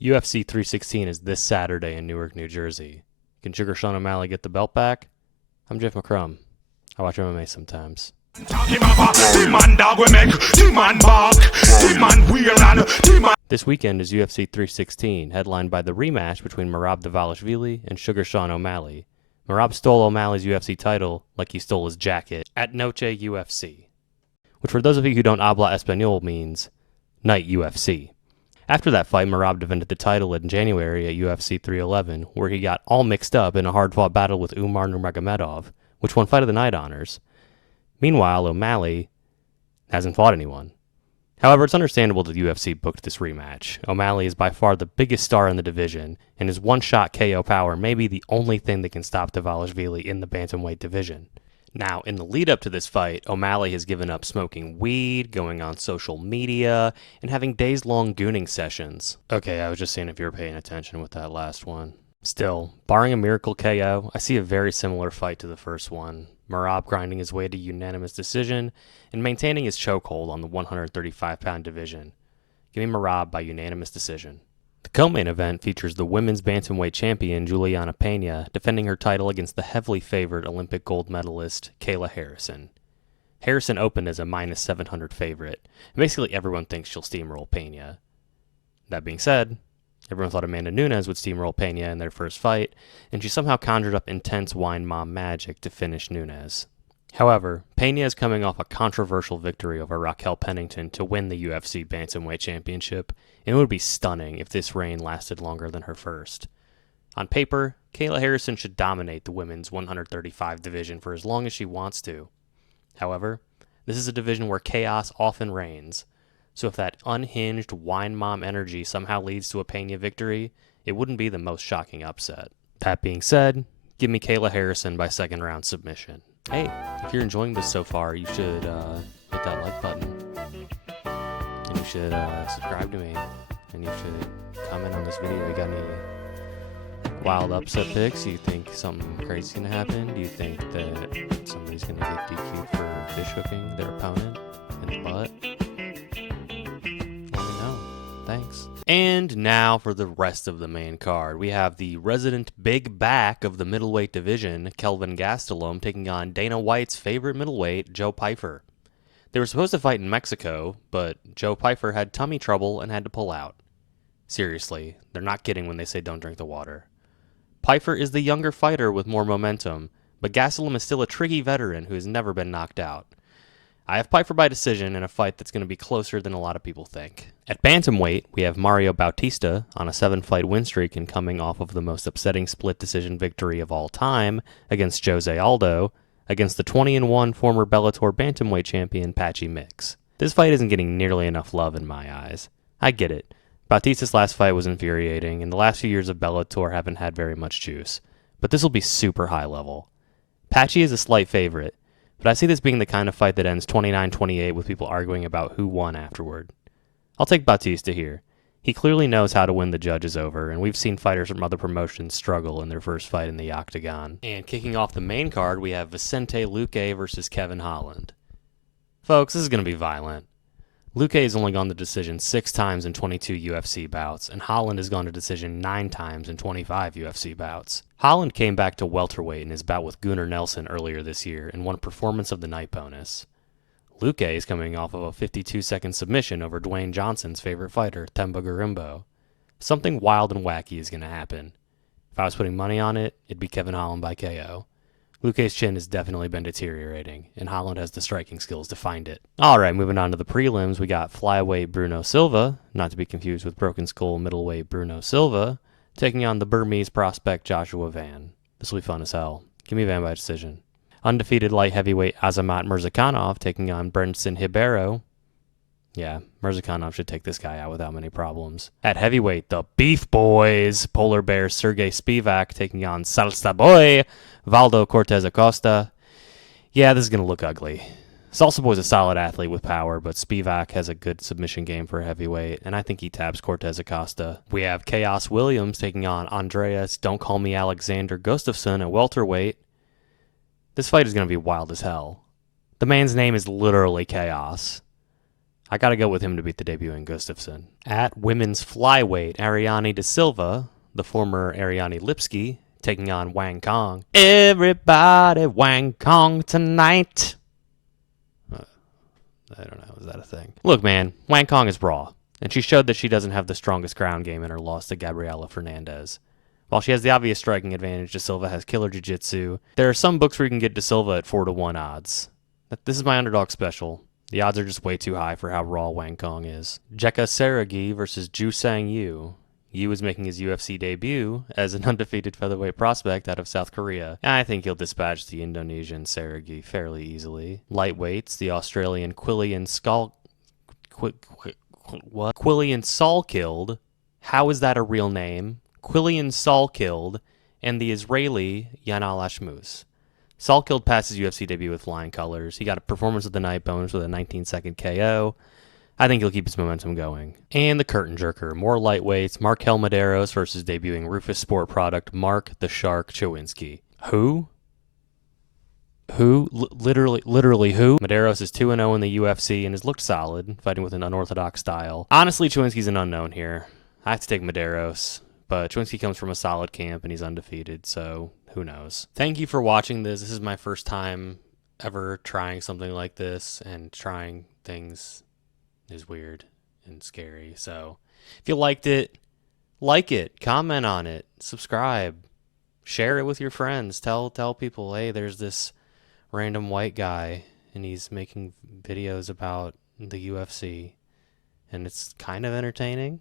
UFC 316 is this Saturday in Newark, New Jersey. Can Sugar Sean O'Malley get the belt back? I'm Jeff McCrum. I watch MMA sometimes. This weekend is UFC 316, headlined by the rematch between Merab Dvalishvili and Sugar Sean O'Malley. Merab stole O'Malley's UFC title like he stole his jacket at Noche UFC, which for those of you who don't habla español means Night UFC. After that fight, Merab defended the title in January at UFC 311, where he got all mixed up in a hard-fought battle with Umar Nurmagomedov, which won Fight of the Night honors. Meanwhile, O'Malley hasn't fought anyone. However, it's understandable that the UFC booked this rematch. O'Malley is by far the biggest star in the division, and his one-shot KO power may be the only thing that can stop Dvalishvili in the bantamweight division. Now, in the lead-up to this fight, O'Malley has given up smoking weed, going on social media, and having days-long gooning sessions. Okay, I was just seeing if you were paying attention with that last one. Still, barring a miracle KO, I see a very similar fight to the first one. Merab grinding his way to unanimous decision and maintaining his chokehold on the 135-pound division. Give me Merab by unanimous decision. The co-main event features the women's bantamweight champion Juliana Peña defending her title against the heavily favored Olympic gold medalist Kayla Harrison. Harrison opened as a minus 700 favorite, and basically everyone thinks she'll steamroll Peña. That being said, everyone thought Amanda Nunes would steamroll Peña in their first fight, and she somehow conjured up intense wine mom magic to finish Nunes. However, Peña is coming off a controversial victory over Raquel Pennington to win the UFC Bantamweight Championship, and it would be stunning if this reign lasted longer than her first. On paper, Kayla Harrison should dominate the women's 135 division for as long as she wants to. However, this is a division where chaos often reigns, so if that unhinged wine mom energy somehow leads to a Peña victory, it wouldn't be the most shocking upset. That being said, give me Kayla Harrison by second round submission. Hey, if you're enjoying this so far, you should hit that like button, and you should subscribe to me, and you should comment on this video. You got any wild upset picks? Do you think something crazy's gonna happen? Do you think that somebody's gonna get DQ'd for fish hooking their opponent in the butt? Let me know. Thanks. And now for the rest of the main card. We have the resident big back of the middleweight division, Kelvin Gastelum, taking on Dana White's favorite middleweight, Joe Pyfer. They were supposed to fight in Mexico, but Joe Pyfer had tummy trouble and had to pull out. Seriously, they're not kidding when they say don't drink the water. Pyfer is the younger fighter with more momentum, but Gastelum is still a tricky veteran who has never been knocked out. I have Pyfer by decision in a fight that's going to be closer than a lot of people think. At bantamweight, we have Mario Bautista on a 7-fight win streak and coming off of the most upsetting split decision victory of all time against Jose Aldo, against the 20-1 former Bellator bantamweight champion Patchy Mix. This fight isn't getting nearly enough love in my eyes. I get it. Bautista's last fight was infuriating, and the last few years of Bellator haven't had very much juice. But this will be super high level. Patchy is a slight favorite, but I see this being the kind of fight that ends 29-28 with people arguing about who won afterward. I'll take Bautista here. He clearly knows how to win the judges over, and we've seen fighters from other promotions struggle in their first fight in the octagon. And kicking off the main card, we have Vicente Luque versus Kevin Holland. Folks, this is going to be violent. Luque has only gone to decision 6 times in 22 UFC bouts, and Holland has gone to decision 9 times in 25 UFC bouts. Holland came back to welterweight in his bout with Gunnar Nelson earlier this year and won Performance of the Night bonus. Luque is coming off of a 52-second submission over Dwayne Johnson's favorite fighter, Themba Gorimbo. Something wild and wacky is going to happen. If I was putting money on it, it'd be Kevin Holland by KO. Luque's chin has definitely been deteriorating, and Holland has the striking skills to find it. Alright, moving on to the prelims, we got flyweight Bruno Silva, not to be confused with Broken Skull middleweight Bruno Silva, taking on the Burmese prospect Joshua Van. This will be fun as hell. Give me Van by decision. Undefeated light heavyweight Azamat Mirzakhanov taking on Brenson Ribeiro. Yeah, Mirzakhanov should take this guy out without many problems. At heavyweight, the Beef Boys, Polar Bear Sergey Spivak taking on Salsa Boy Valdo Cortez Acosta. Yeah, this is going to look ugly. Salsa Boy's a solid athlete with power, but Spivak has a good submission game for a heavyweight, and I think he taps Cortez Acosta. We have Khaos Williams taking on Andreas Don't Call Me Alexander Gustafsson at welterweight. This fight is going to be wild as hell. The man's name is literally Chaos. I gotta go with him to beat the debuting Gustafsson. At women's flyweight, Ariane De Silva, the former Ariane Lipski, taking on Wang Kong. Everybody Wang Kong tonight. I don't know, is that a thing? Look, man, Wang Kong is raw, and she showed that she doesn't have the strongest ground game in her loss to Gabriela Fernandez. While she has the obvious striking advantage, De Silva has killer jiu-jitsu. There are some books where you can get De Silva at 4-1 odds. This is my underdog special. The odds are just way too high for how raw Wang Kong is. Jekka Seragi versus Ju Sang Yu. Yu is making his UFC debut as an undefeated featherweight prospect out of South Korea. I think he'll dispatch the Indonesian Seragi fairly easily. Lightweights, the Australian Quillian Salkilled. How is that a real name? Quillian Salkilled, and the Israeli Yanal Ashmus. Salkilled passed his UFC debut with flying colors. He got a performance of the night bonus with a 19-second KO. I think he'll keep his momentum going. And the curtain jerker, more lightweights, Markel Medeiros versus debuting Rufus Sport product Mark the Shark Chowinski. Who? Literally who? Medeiros is 2-0 in the UFC and has looked solid, fighting with an unorthodox style. Honestly, Chowinski's an unknown here. I have to take Medeiros, but Chowinski comes from a solid camp and he's undefeated, so who knows. Thank you for watching this. This is my first time ever trying something like this, and trying things is weird and scary. So if you liked it, like it, comment on it, subscribe, share it with your friends. Tell people, hey, there's this random white guy and he's making videos about the UFC and it's kind of entertaining.